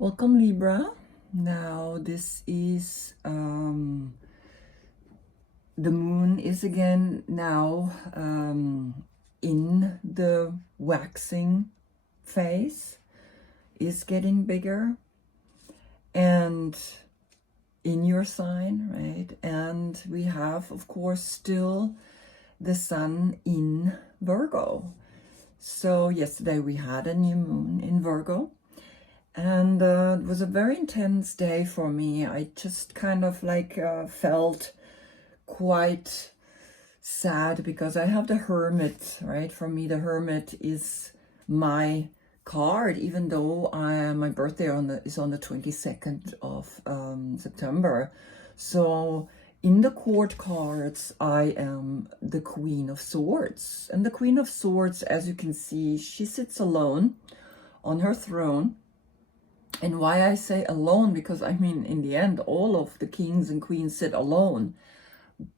Welcome, Libra. Now this is the moon is again now in the waxing phase, is getting bigger and in your sign, right? And we have, of course, still the sun in Virgo. So yesterday we had a new moon in Virgo. And it was a very intense day for me. I just kind of like felt quite sad because I have the Hermit, right? For me, the Hermit is my card, even though my birthday is on the 22nd of September. So in the court cards, I am the Queen of Swords. And the Queen of Swords, as you can see, she sits alone on her throne. And why I say alone, because I mean, in the end, all of the kings and queens sit alone,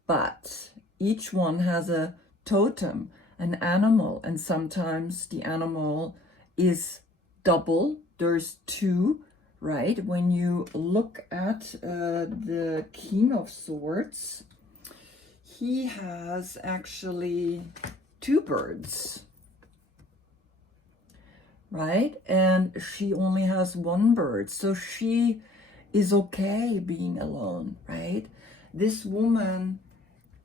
but each one has a totem, an animal, and sometimes the animal is double. There's two, right? When you look at the King of Swords, he has actually two birds, right? And she only has one bird. So she is okay being alone, right? This woman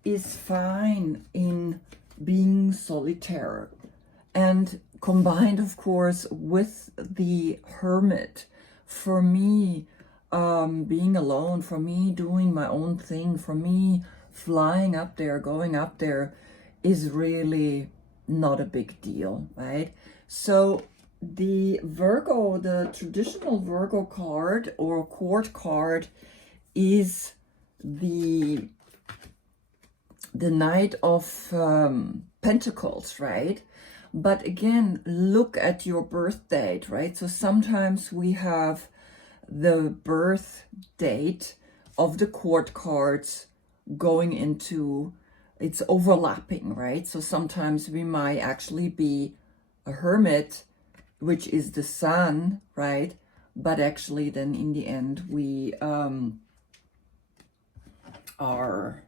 is fine in being solitary. And combined, of course, with the Hermit, for me, being alone, for me doing my own thing, for me flying up there, going up there is really not a big deal, right? So the Virgo, the traditional Virgo card or court card is the Knight of Pentacles, right? But again, look at your birth date, right? So sometimes we have the birth date of the court cards going into, it's overlapping, right? So sometimes we might actually be a Hermit, which is the sun, right? But actually then in the end we are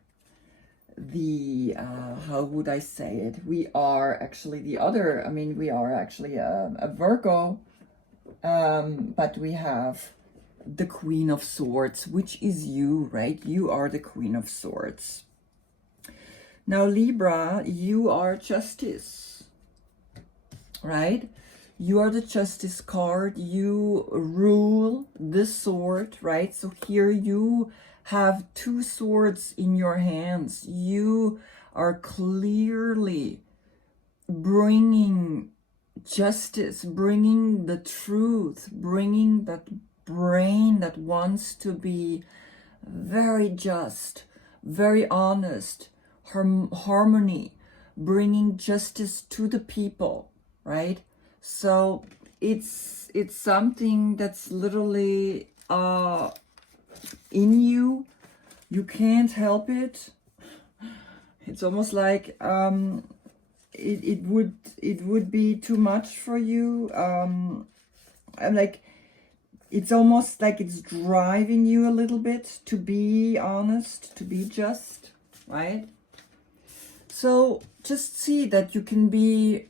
the how would I say it, we are actually the other, I mean, we are actually a Virgo, but we have the Queen of Swords, which is you, right? You are the Queen of Swords. Now Libra, you are Justice, right? You are the Justice card. You rule the sword, right? So here you have two swords in your hands. You are clearly bringing justice, bringing the truth, bringing that brain that wants to be very just, very honest, harmony, bringing justice to the people, right? So it's something that's literally in you. You can't help it. It's almost like it would be too much for you. I'm like, it's almost like it's driving you a little bit to be honest, to be just, right? So just see that you can be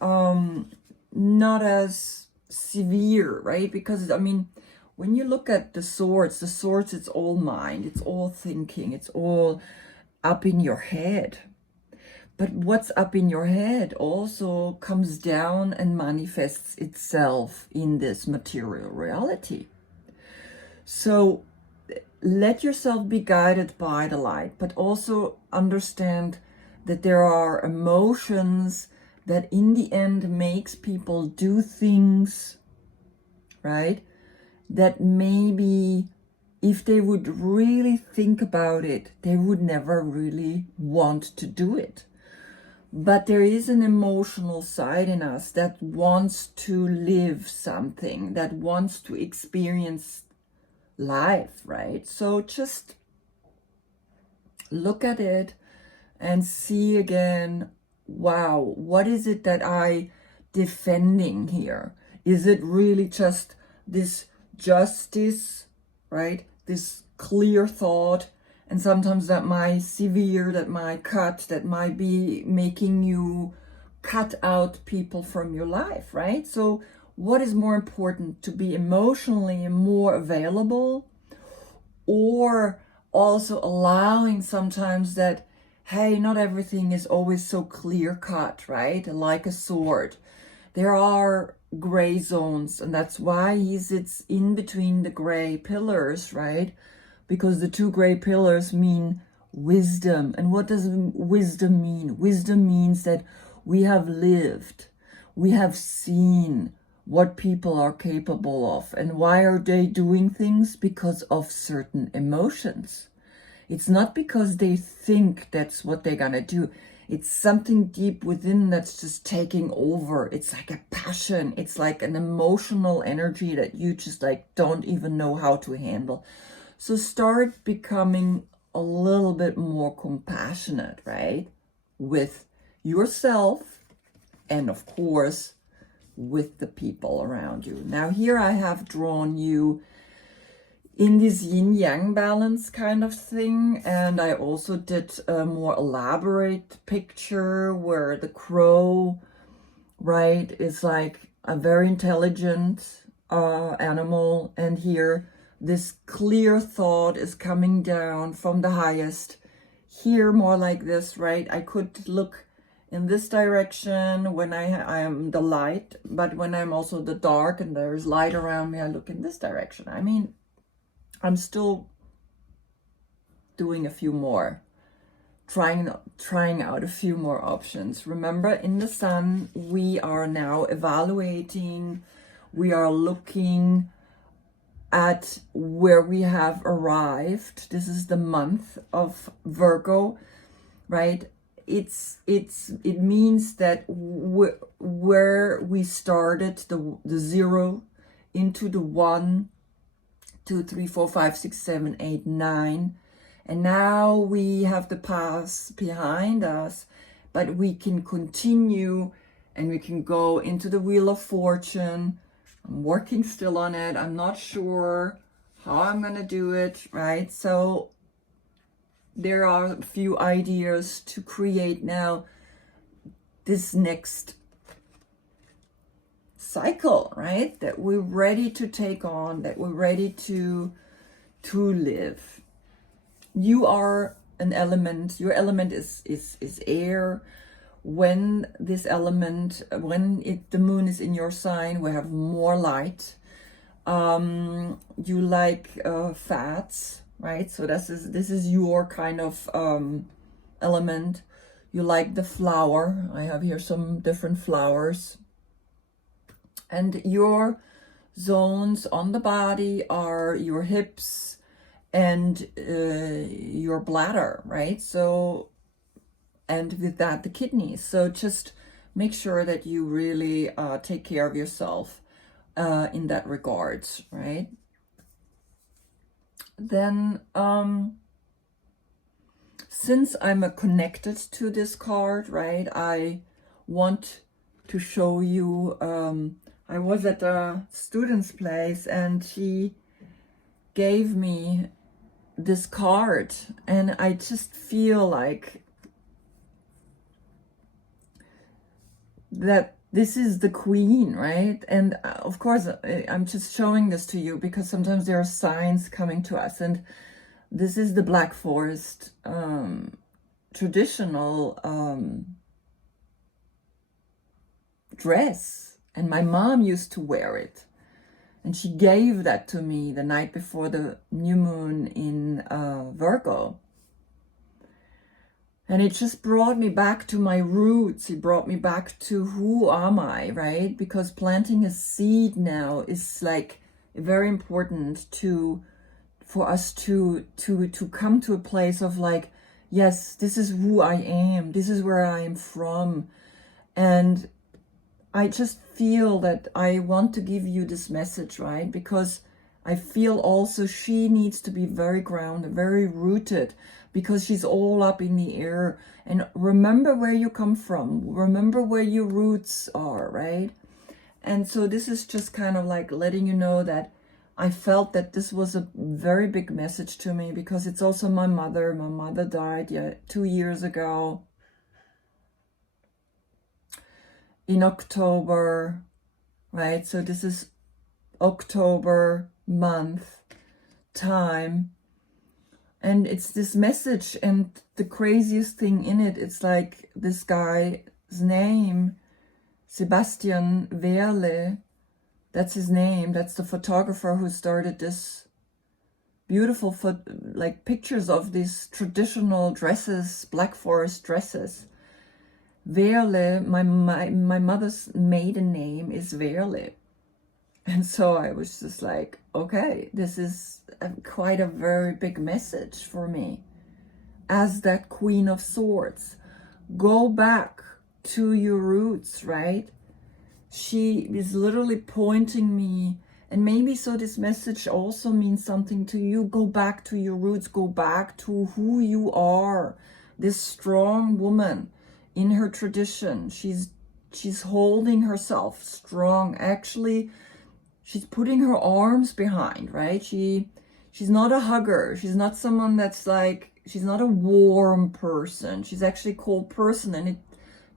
not as severe, right? Because I mean, when you look at the swords, it's all mind, it's all thinking, it's all up in your head. But what's up in your head also comes down and manifests itself in this material reality. So let yourself be guided by the light, but also understand that there are emotions that in the end makes people do things, right? That maybe if they would really think about it, they would never really want to do it. But there is an emotional side in us that wants to live something, that wants to experience life, right? So just look at it and see again, wow, what is it that I defending here? Is it really just this justice, right? This clear thought. And sometimes that might severe, that might cut, that might be making you cut out people from your life, right? So what is more important, to be emotionally more available, or also allowing sometimes that, hey, not everything is always so clear cut, right? Like a sword. There are gray zones, and that's why he sits in between the gray pillars, right? Because the two gray pillars mean wisdom. And what does wisdom mean? Wisdom means that we have lived, we have seen what people are capable of. And why are they doing things? Because of certain emotions. It's not because they think that's what they're gonna do. It's something deep within that's just taking over. It's like a passion. It's like an emotional energy that you just like don't even know how to handle. So start becoming a little bit more compassionate, right? With yourself and of course with the people around you. Now here I have drawn you in this yin-yang balance kind of thing, and I also did a more elaborate picture where the crow, right, is like a very intelligent animal, and here this clear thought is coming down from the highest. Here more like this, right? I could look in this direction when I am the light, but when I'm also the dark and there is light around me, I look in this direction. I mean, I'm still doing a few more, trying out a few more options. Remember, in the sun, we are now evaluating, we are looking at where we have arrived. This is the month of Virgo, right? It means that where we started, the 0 into the 1, 2, 3, 4, 5, 6, 7, 8, 9. And now we have the past behind us, but we can continue and we can go into the Wheel of Fortune. I'm working still on it. I'm not sure how I'm going to do it, right? So there are a few ideas to create now this next cycle, right? That we're ready to take on, that we're ready to live. You are an element. Your element is air. When this element, the moon is in your sign, we have more light. You like fats, right? So this is your kind of element. You like the flower. I have here some different flowers. And your zones on the body are your hips and your bladder, right? So, and with that, the kidneys. So just make sure that you really take care of yourself in that regards, right? Then, since I'm connected to this card, right, I want to show you, I was at a student's place and she gave me this card, and I just feel like that this is the queen, right? And of course, I'm just showing this to you because sometimes there are signs coming to us, and this is the Black Forest traditional dress. And my mom used to wear it. And she gave that to me the night before the new moon in Virgo. And it just brought me back to my roots. It brought me back to who am I, right? Because planting a seed now is like very important for us to come to a place of like, yes, this is who I am. This is where I am from. And I just feel that I want to give you this message, right? Because I feel also she needs to be very grounded, very rooted, because she's all up in the air. And remember where you come from. Remember where your roots are, right? And so this is just kind of like letting you know that I felt that this was a very big message to me, because it's also my mother. My mother died 2 years ago in October, right? So this is October month time, and it's this message. And the craziest thing in it, it's like this guy's name, Sebastian Wehrle, that's his name. That's the photographer who started this beautiful like pictures of these traditional dresses, Black Forest dresses. Wehrle, my mother's maiden name is Wehrle. And so I was just like, okay, this is quite a very big message for me as that Queen of Swords. Go back to your roots, right? She is literally pointing me, and maybe so this message also means something to you. Go back to your roots, go back to who you are, this strong woman in her tradition. She's holding herself strong. Actually, she's putting her arms behind, right? She's not a hugger. She's not someone that's like, she's not a warm person. She's actually a cold person, and it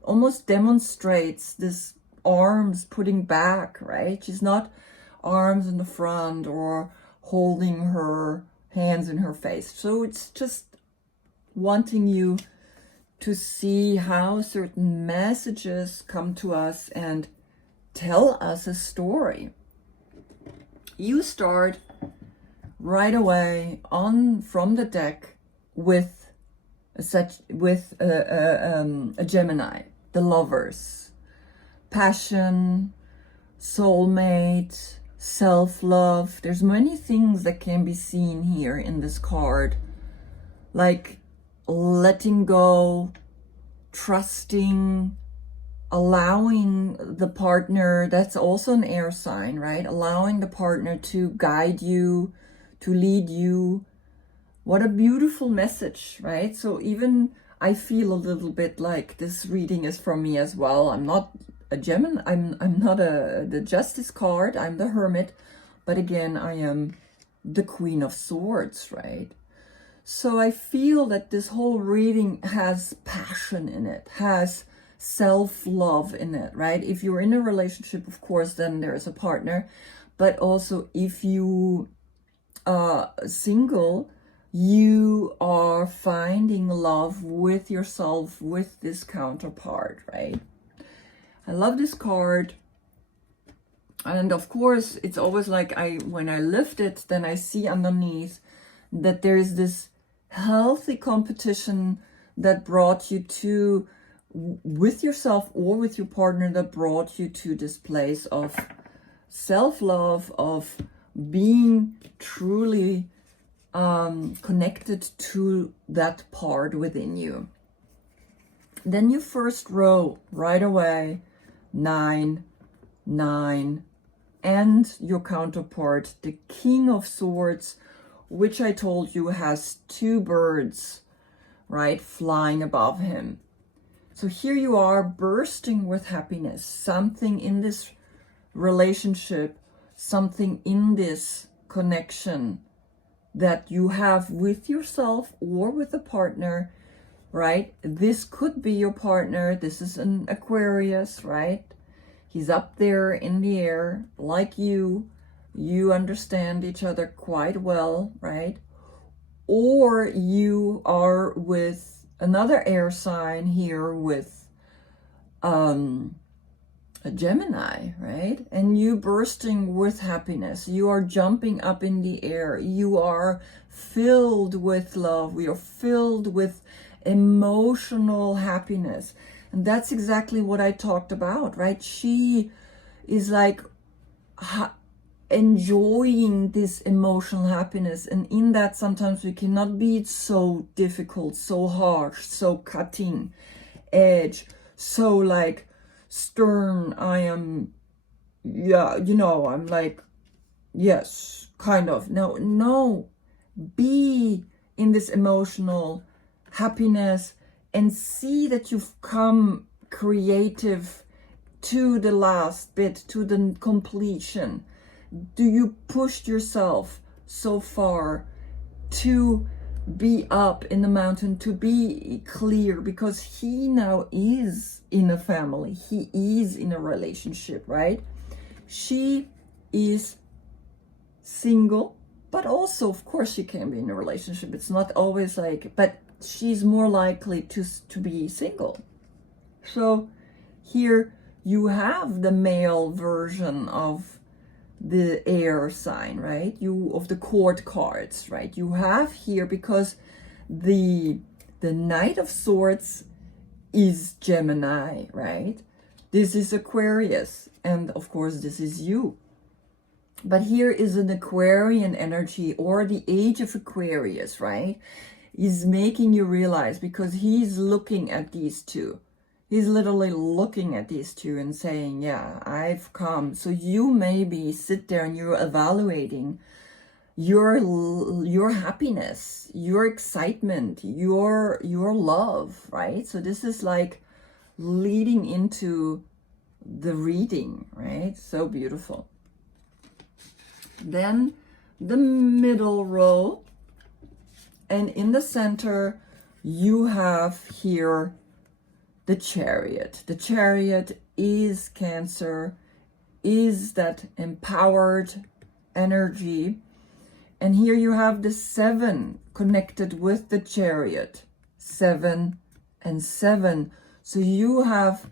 almost demonstrates this arms putting back, right? She's not arms in the front or holding her hands in her face. So it's just wanting you to see how certain messages come to us and tell us a story. You start right away from the deck with a Gemini, the Lovers. Passion, soulmate, self-love. There's many things that can be seen here in this card, like letting go, trusting, allowing the partner. That's also an air sign, right? Allowing the partner to guide you, to lead you. What a beautiful message, right? So even I feel a little bit like this reading is from me as well. I'm not a Gemini, I'm not the Justice card, I'm the Hermit, but again, I am the Queen of Swords, right? So I feel that this whole reading has passion in it, has self-love in it, right? If you're in a relationship, of course, then there's a partner, but also if you are single, you are finding love with yourself, with this counterpart, right? I love this card. And of course, it's always like when I lift it, then I see underneath that there is this healthy competition that brought you to, with yourself or with your partner, that brought you to this place of self-love, of being truly connected to that part within you. Then your first row right away, 9, 9, and your counterpart, the King of Swords, which I told you has 2 birds, right, flying above him. So here you are bursting with happiness, something in this relationship, something in this connection that you have with yourself or with a partner, right? This could be your partner. This is an Aquarius, right? He's up there in the air like you. You understand each other quite well, right? Or you are with another air sign here with a Gemini, right? And you bursting with happiness. You are jumping up in the air. You are filled with love. We are filled with emotional happiness. And that's exactly what I talked about, right? She is like enjoying this emotional happiness. And in that, sometimes we cannot be so difficult, so harsh, so cutting edge, so like stern. I am, yeah, you know, I'm like, yes, kind of. No, be in this emotional happiness and see that you've come creative to the last bit, to the completion. Do you push yourself so far to be up in the mountain, to be clear? Because he now is in a family, he is in a relationship, right? She is single, but also, of course, she can be in a relationship. It's not always like, but she's more likely to be single. So here you have the male version of the air sign, right? You of the court cards, right? You have here, because the Knight of Swords is Gemini, right? This is Aquarius, and of course this is you. But here is an Aquarian energy, or the age of Aquarius, right? Is making you realize, because he's looking at these two. He's literally looking at these two and saying, yeah, I've come. So you maybe sit there and you're evaluating your happiness, your excitement, your love, right? So this is like leading into the reading, right? So beautiful. Then the middle row, and in the center you have here the Chariot. The Chariot is Cancer, is that empowered energy. And here you have the 7 connected with the Chariot. 7 and 7. So you have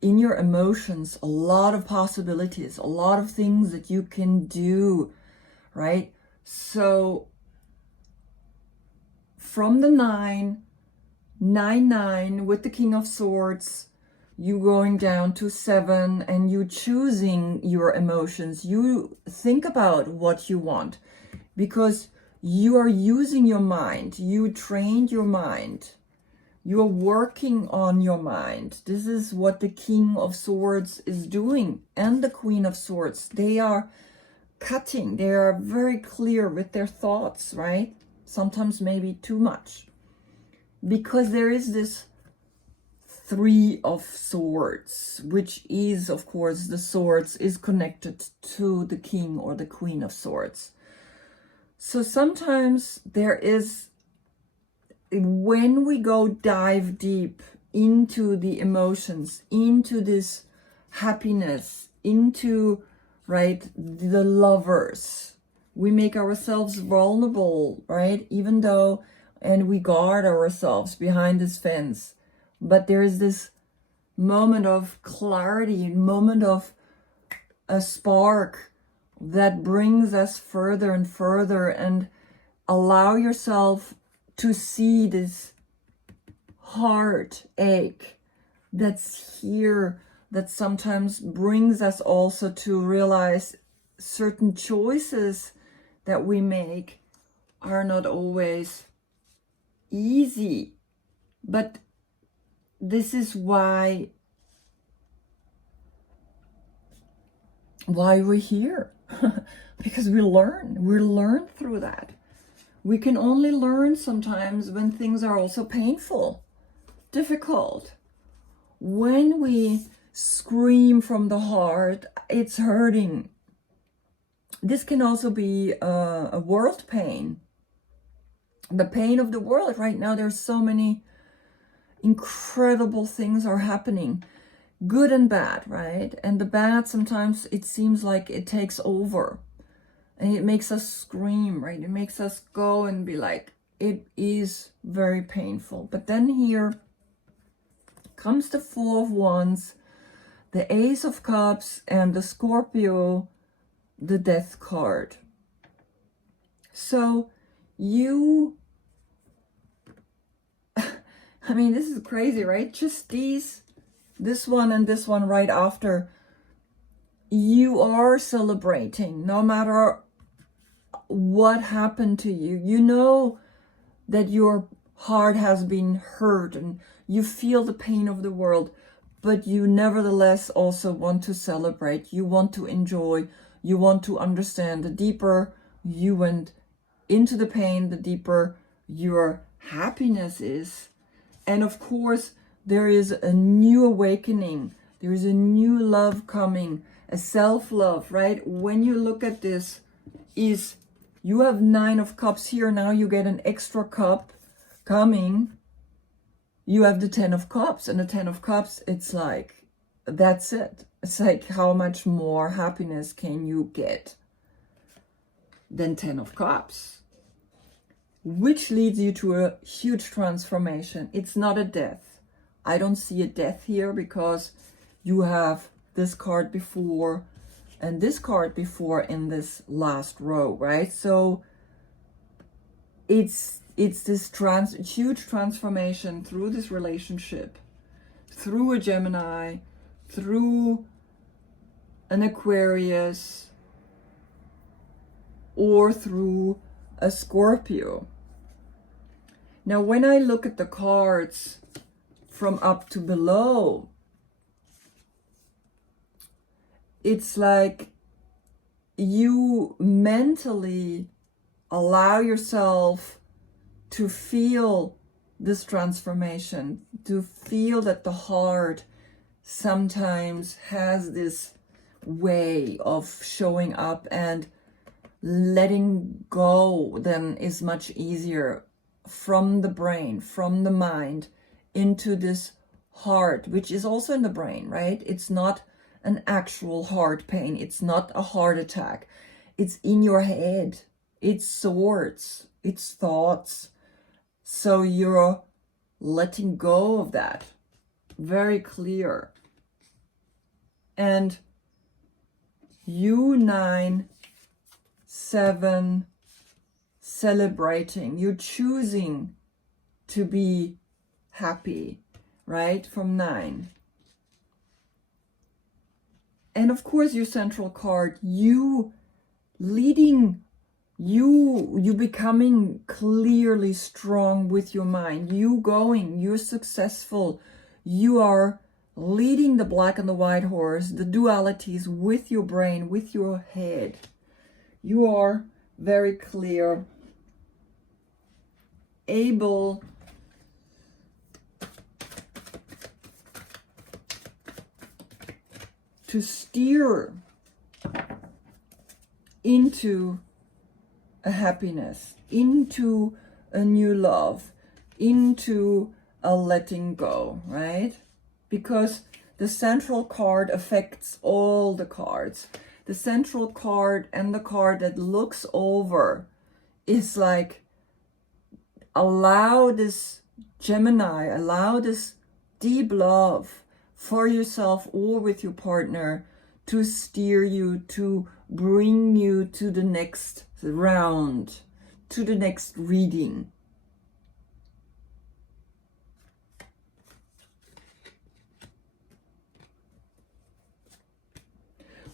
in your emotions a lot of possibilities, a lot of things that you can do, right? So from the 9, 9 with the King of Swords, you going down to 7, and you choosing your emotions. You think about what you want, because you are using your mind. You trained your mind. You're working on your mind. This is what the King of Swords is doing, and the Queen of Swords. They are cutting. They are very clear with their thoughts, right? Sometimes maybe too much. Because there is this 3 of Swords, which is, of course, the swords is connected to the King or the Queen of Swords. So sometimes there is, when we go dive deep into the emotions, into this happiness, into, right, the lovers, we make ourselves vulnerable, right? Even though, and we guard ourselves behind this fence. But there is this moment of clarity, moment of a spark that brings us further and further, and allow yourself to see this heartache that's here, that sometimes brings us also to realize certain choices that we make are not always easy. But this is why we're here. Because we learn through that. We can only learn sometimes when things are also painful, difficult. When we scream from the heart, it's hurting. This can also be a world pain. The pain of the world right now. There's so many incredible things are happening, good and bad, right? And the bad, sometimes it seems like it takes over, and it makes us scream, right? It makes us go and be like, it is very painful. But then here comes the 4 of Wands, the Ace of Cups, and the Scorpio, the Death card. So you, I mean, this is crazy, right? Just this one and this one right after, you are celebrating no matter what happened to you. You know that your heart has been hurt and you feel the pain of the world, but you nevertheless also want to celebrate. You want to enjoy. You want to understand. The deeper you went into the pain, the deeper your happiness is. And of course, there is a new awakening. There is a new love coming, a self-love, right? When you look at this, is you have 9 of Cups here. Now you get an extra cup coming. You have the 10 of Cups, and the 10 of Cups, it's like, that's it. It's like, how much more happiness can you get than 10 of Cups? Which leads you to a huge transformation. It's not a death. I don't see a death here because you have this card before and this card before in this last row, right? So it's this huge transformation through this relationship, through a Gemini, through an Aquarius, or through a Scorpio. Now, when I look at the cards from up to below, it's like you mentally allow yourself to feel this transformation, to feel that the heart sometimes has this way of showing up, and letting go then is much easier from the brain, from the mind, into this heart, which is also in the brain, right? It's not an actual heart pain. It's not a heart attack. It's in your head. It's thoughts. It's thoughts. So you're letting go of that. Very clear. And you 9, 7, celebrating. You're choosing to be happy, right? From 9. And of course, your central card, you leading, you becoming clearly strong with your mind. You going, you're successful. You are leading the black and the white horse, the dualities with your brain, with your head. You are very clear, able to steer into a happiness, into a new love, into a letting go, right? Because the central card affects all the cards. The central card and the card that looks over is like, allow this Gemini, allow this deep love for yourself or with your partner to steer you, to bring you to the next round, to the next reading.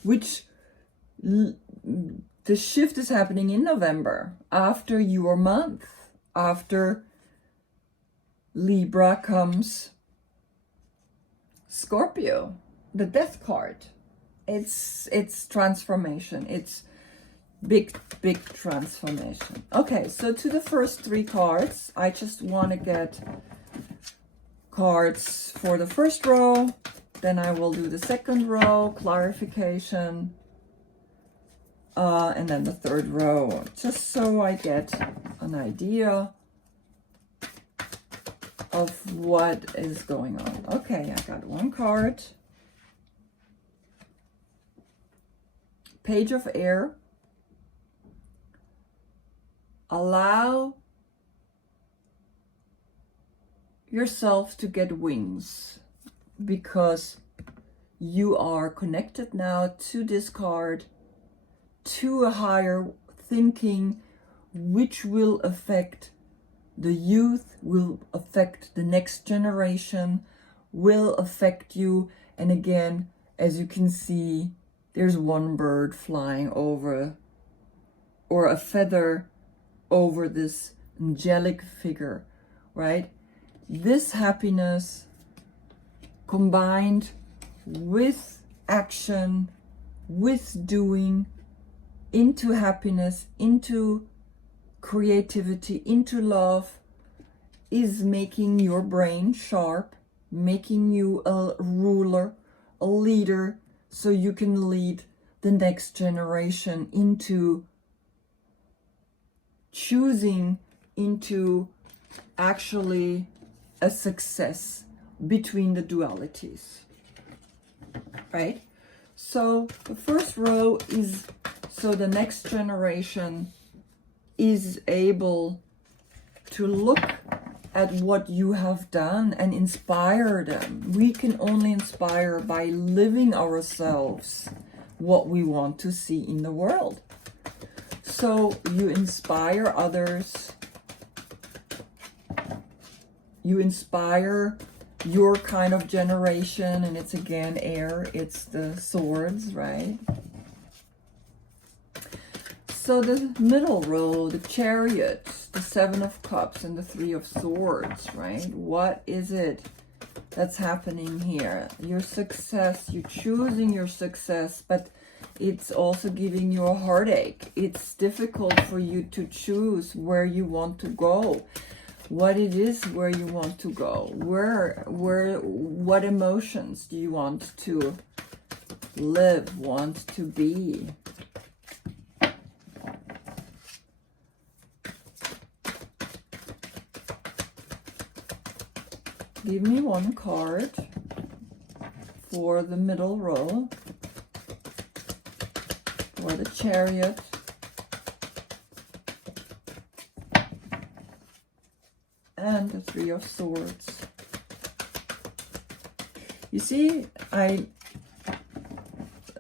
Which the shift is happening in November, after your month, after Libra comes Scorpio, the death card. It's transformation. It's big transformation. Okay, so to the first 3 cards, I just want to get cards for the first row. Then I will do the second row, clarification, and then the third row, just so I get an idea of what is going on. Okay, I got 1 card. Page of Air. Allow yourself to get wings, because you are connected now to this card, to a higher thinking, which will affect the youth, will affect the next generation, will affect you. And again, as you can see, there's 1 bird flying over, or a feather over this angelic figure, right? This happiness combined with action, with doing, into happiness, into creativity, into love, is making your brain sharp, making you a ruler, a leader, so you can lead the next generation into choosing into actually a success between the dualities, right? So the first row is, so the next generation is able to look at what you have done and inspire them. We can only inspire by living ourselves what we want to see in the world. So you inspire others, you inspire your kind of generation, and it's again air, it's the swords, right? So the middle row, the Chariot, the Seven of Cups, and the Three of Swords, right? What is it that's happening here? Your success, you're choosing your success, but it's also giving you a heartache. It's difficult for you to choose where you want to go, what it is where you want to go, what emotions do you want to live, want to be. Give me one card for the middle row, for the Chariot, and the Three of Swords. You see,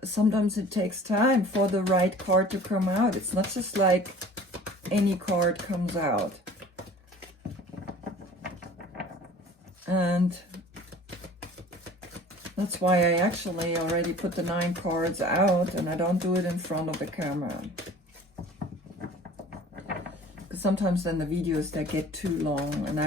sometimes it takes time for the right card to come out. It's not just like any card comes out. And that's why I actually already put the 9 cards out, and I don't do it in front of the camera. Because sometimes then the videos, they get too long, and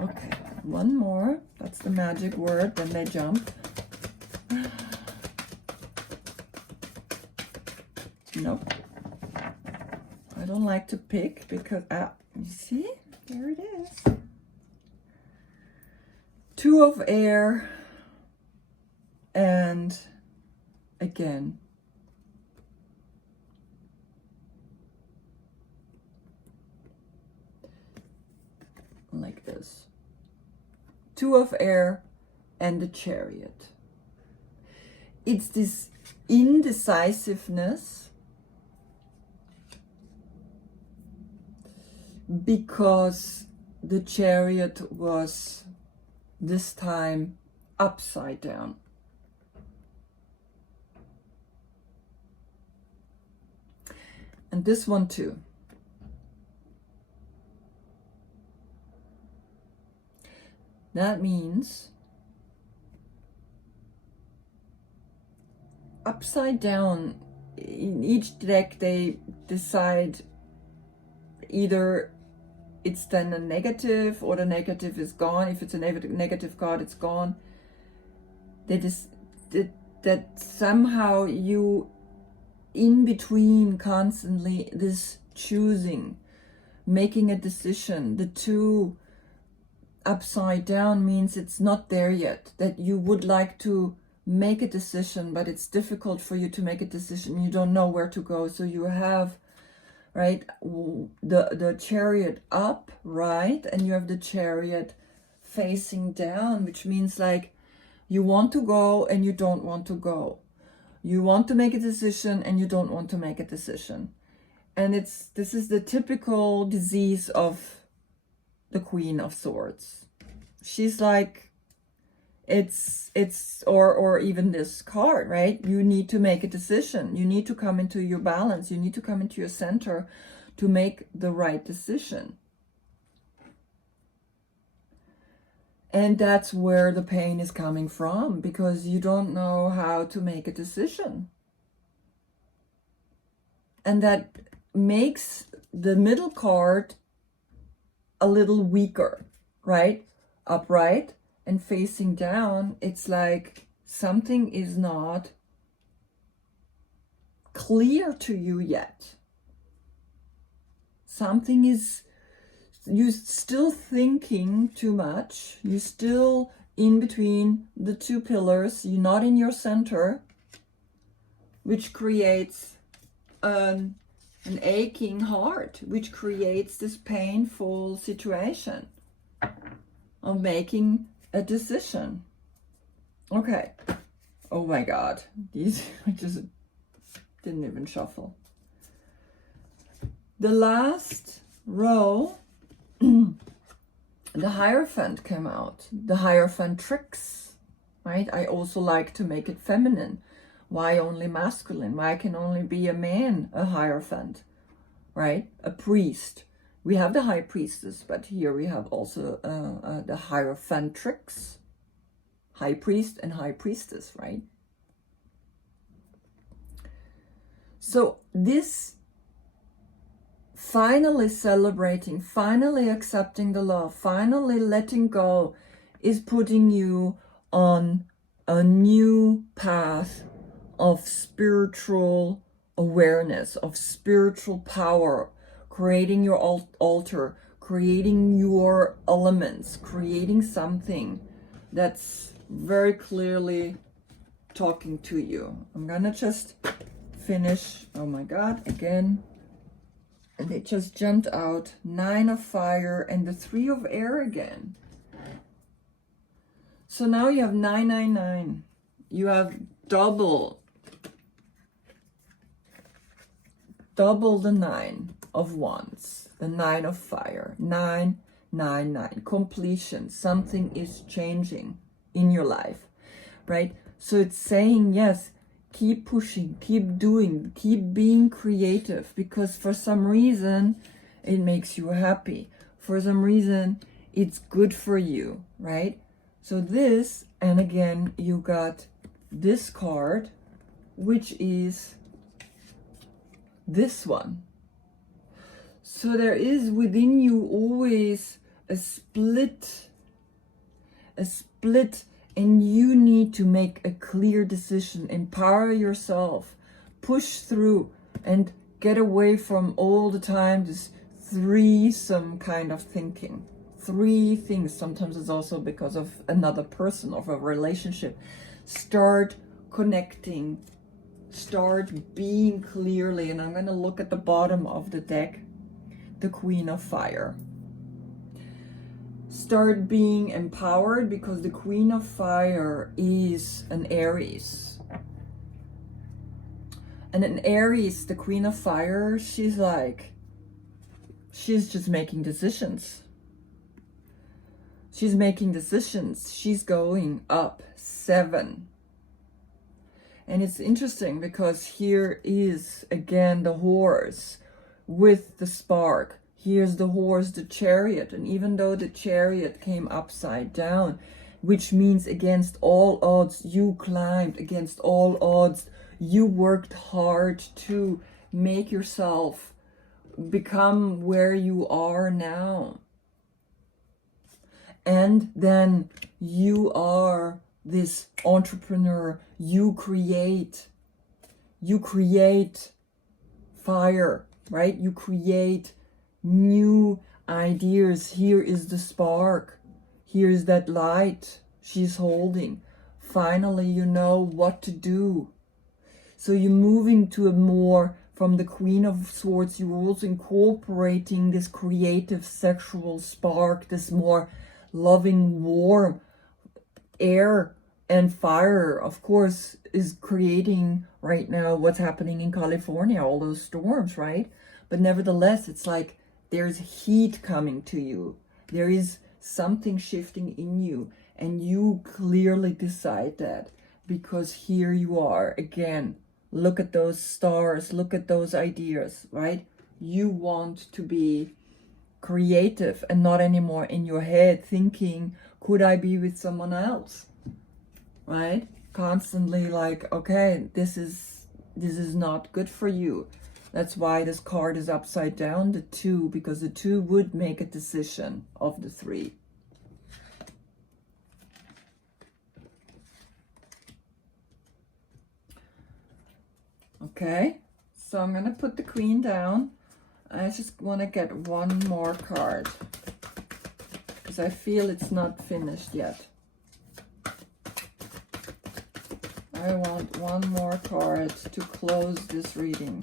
okay, one more. That's the magic word, then they jump. Nope. I don't like to pick because, you see, there it is. Two of Air, and again, like this. Two of Air and the Chariot. It's this indecisiveness, because the Chariot was this time upside down. And this one too. That means upside down. In each deck they decide either it's then a negative or the negative is gone. If it's a negative card, it's gone. That somehow you in between constantly this choosing, making a decision. The two upside down means it's not there yet, that you would like to make a decision, but it's difficult for you to make a decision. You don't know where to go. So you have, right, the Chariot up, right, and you have the Chariot facing down, which means like you want to go and you don't want to go. You want to make a decision and you don't want to make a decision. And this is the typical disease of the Queen of Swords. She's like, or even this card, right? You need to make a decision. You need to come into your balance. You need to come into your center to make the right decision. And that's where the pain is coming from, because you don't know how to make a decision. And that makes the middle card a little weaker, right? Upright and facing down, it's like something is not clear to you yet. Something is, you still thinking too much. You're still in between the two pillars. You're not in your center, which creates an aching heart, which creates this painful situation of making a decision. Okay. Oh my God. These I just didn't even shuffle. The last row, the Hierophant came out. The Hierophant tricks, right? I also like to make it feminine. Why only masculine? Why can only be a man a Hierophant, right? A priest. We have the High Priestess, but here we have also the Hierophantrix, High Priest and High Priestess, right? So this finally celebrating, finally accepting the love, finally letting go is putting you on a new path of spiritual awareness, of spiritual power, creating your altar, creating your elements, creating something that's very clearly talking to you. I'm gonna just finish. Oh my God, again. And it just jumped out. 9 of Fire and the 3 of Air again. So now you have 999. You have double the 9 of Wands, the 9 of Fire. 999. Completion. Something is changing in your life, right? So it's saying, yes, keep pushing, keep doing, keep being creative, because for some reason it makes you happy. For some reason it's good for you, right? So this, and again, you got this card, which is this one. So there is within you always a split, and you need to make a clear decision, empower yourself, push through, and get away from all the time this threesome kind of thinking. 3 things. Sometimes it's also because of another person, of a relationship. Start connecting, start being clearly. And I'm going to look at the bottom of the deck, the Queen of Fire. Start being empowered, because the Queen of Fire is an Aries. And an Aries, the Queen of Fire, she's just making decisions. She's making decisions. She's going up 7. And it's interesting because here is again the horse with the spark. Here's the horse, the Chariot. And even though the Chariot came upside down, which means against all odds, you climbed, against all odds, you worked hard to make yourself become where you are now. And then you are this entrepreneur. You create fire, right? You create new ideas. Here is the spark. Here's that light she's holding. Finally, you know what to do. So you're moving to a more, from the Queen of Swords, you're also incorporating this creative sexual spark, this more loving, warm air and fire, of course, is creating right now what's happening in California, all those storms, right? But nevertheless, it's like there's heat coming to you. There is something shifting in you, and you clearly decide that, because here you are again. Look at those stars, look at those ideas, right? You want to be creative and not anymore in your head thinking, could I be with someone else, right? Constantly like, okay, this is not good for you. That's why this card is upside down, the 2, because the 2 would make a decision of the 3. Okay, so I'm going to put the Queen down. I just want to get one more card. because I feel it's not finished yet. I want one more card to close this reading.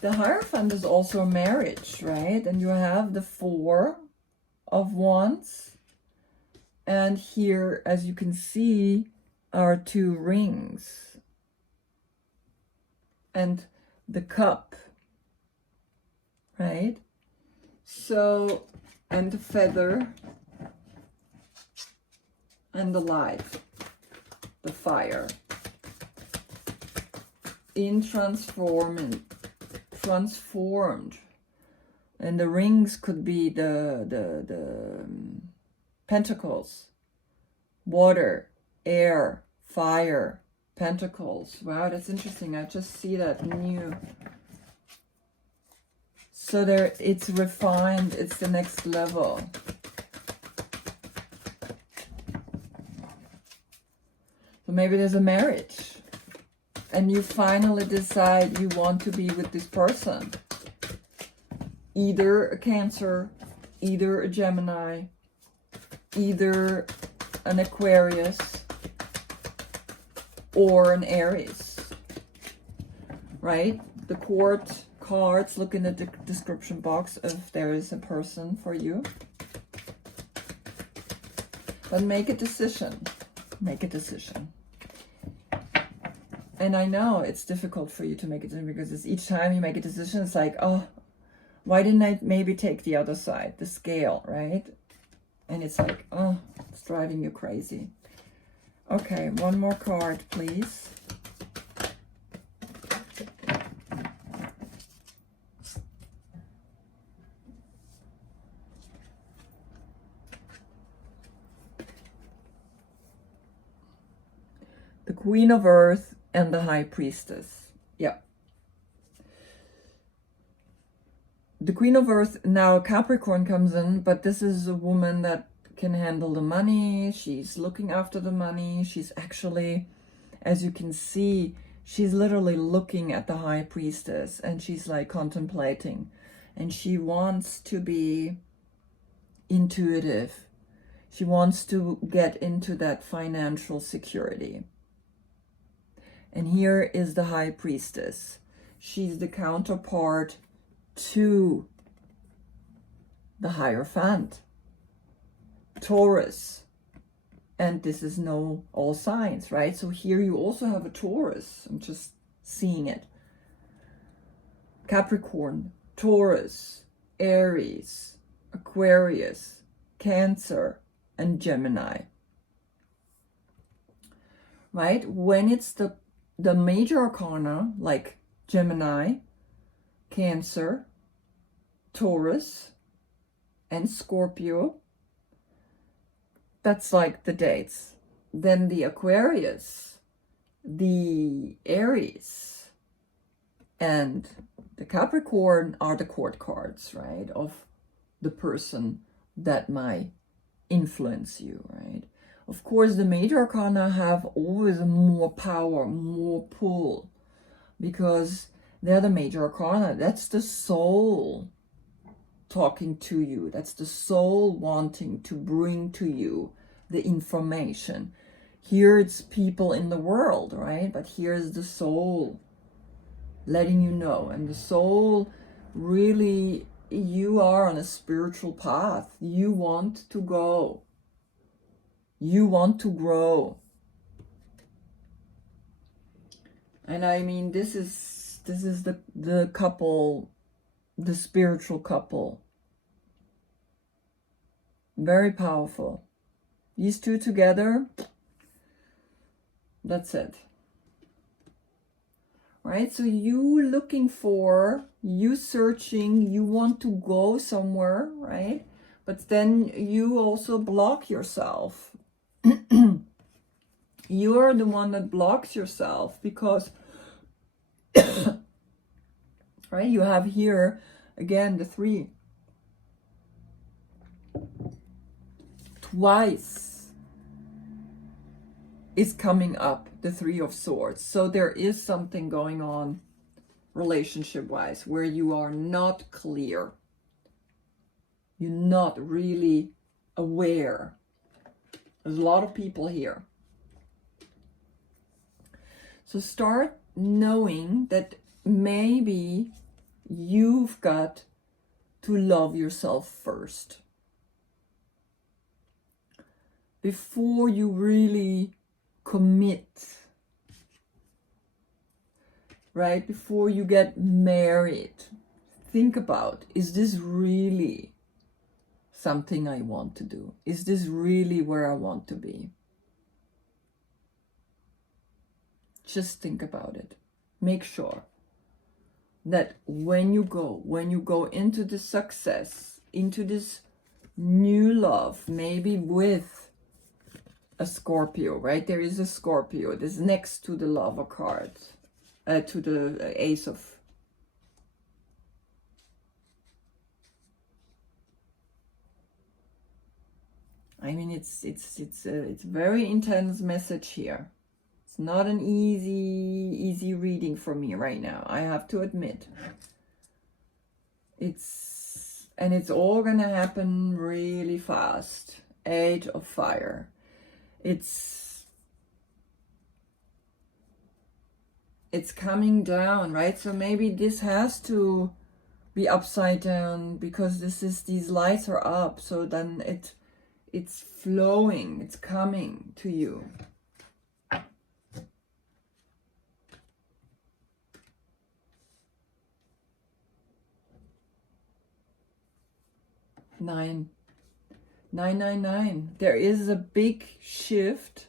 The Hierophant is also marriage, right? And you have the Four of Wands. And here, as you can see, are 2 rings. And the Cup, right? So, and the Feather. And the Light. The Fire. In transformed, and the rings could be the pentacles, water, air, fire, pentacles. Wow, that's interesting. I just see that new. So there, it's refined. It's the next level. So maybe there's a marriage. And you finally decide you want to be with this person. Either a Cancer, either a Gemini, either an Aquarius, or an Aries. Right? The Court cards, look in the description box if there is a person for you. But make a decision. Make a decision. And I know it's difficult for you to make a decision because it's, each time you make a decision, it's like, oh, why didn't I maybe take the other side, the scale, right? And it's like, oh, it's driving you crazy. Okay, one more card, please. The Queen of Earth and the High Priestess. Yeah. The Queen of Earth, now Capricorn comes in, but this is a woman that can handle the money. She's looking after the money. She's actually, as you can see, she's literally looking at the High Priestess and she's like contemplating. And she wants to be intuitive. She wants to get into that financial security. And here is the High Priestess. She's the counterpart to the Hierophant, Taurus. And this is no all signs, right? So here you also have a Taurus. I'm just seeing it. Capricorn, Taurus, Aries, Aquarius, Cancer, and Gemini. Right? When it's the major arcana, like Gemini, Cancer, Taurus, and Scorpio, that's like the dates. Then the Aquarius, the Aries, and the Capricorn are the court cards, right, of the person that might influence you, right? Of course, the major arcana have always more power, more pull, because they're the major arcana. That's the soul talking to you. That's the soul wanting to bring to you the information. Here it's people in the world, right? But here's the soul letting you know. And the soul really, you are on a spiritual path. You want to go. You want to grow. And I mean, this is the couple, the spiritual couple. Very powerful. These two together, that's it. Right? So you looking for, you searching, you want to go somewhere, right? But then you also block yourself. You're the one that blocks yourself because, right? You have here, again, the 3. Twice. is coming up, the Three of Swords. So there is something going on relationship-wise where you are not clear. You're not really aware. There's a lot of people here. So start knowing that maybe you've got to love yourself first before you really commit, right? Before you get married, think about, is this really something I want to do? Is this really where I want to be? Just think about it. Make sure that when you go into the success, into this new love, maybe with a Scorpio, right? There is a Scorpio. This is next to the Lover card, to the Ace of. I mean, it's a very intense message here. It's not an easy reading for me right now, I have to admit. It's all gonna happen really fast. Age of Fire. It's coming down, right? So maybe this has to be upside down because these lights are up. So then it's flowing, it's coming to you. Nine. There is a big shift.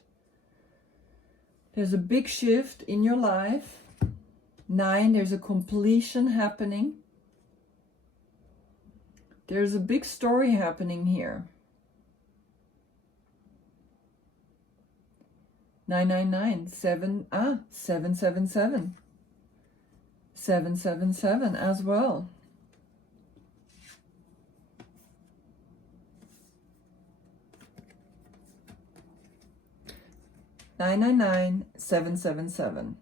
There's a big shift in your life. 9, there's a completion happening. There's a big story happening here. 999, 777. 777 as well. Nine, 777.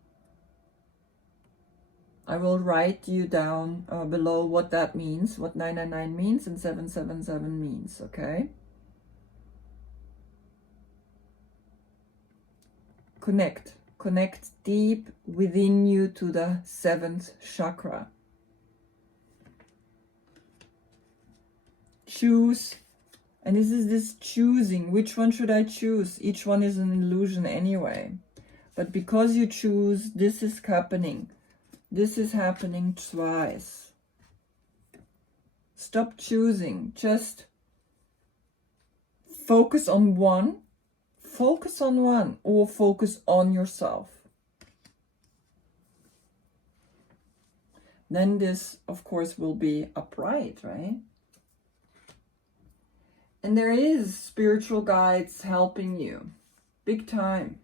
I will write you down below what that means, what 999 means and 777 means, okay? Connect deep within you to the 7th chakra. Choose. And this is this choosing. Which one should I choose? Each one is an illusion anyway. But because you choose, this is happening. This is happening twice. Stop choosing. Just focus on one. Focus on one or focus on yourself. Then this, of course, will be upright, right? And there is spiritual guides helping you. Big time.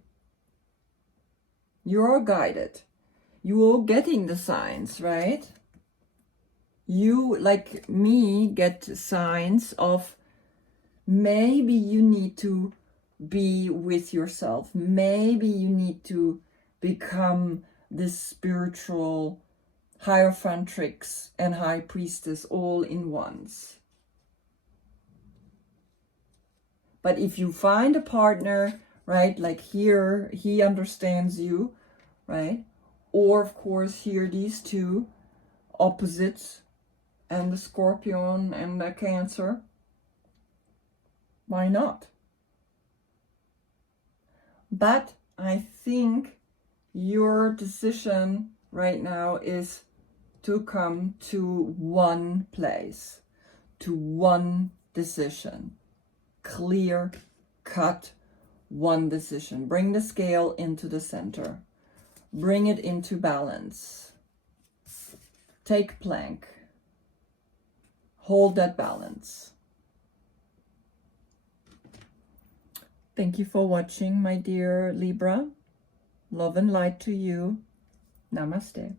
You're guided. You're getting the signs, right? You, like me, get signs of maybe you need to be with yourself. Maybe you need to become this spiritual hierophanttrix and high priestess all in once. But if you find a partner, right, like here, he understands you, right? Or, of course, here, these two opposites, and the Scorpion and the Cancer. Why not? But I think your decision right now is to come to one place, to one decision. Clear cut, one decision. Bring the scale into the center. Bring it into balance. Take plank. Hold that balance. Thank you for watching, my dear Libra. Love and light to you. Namaste.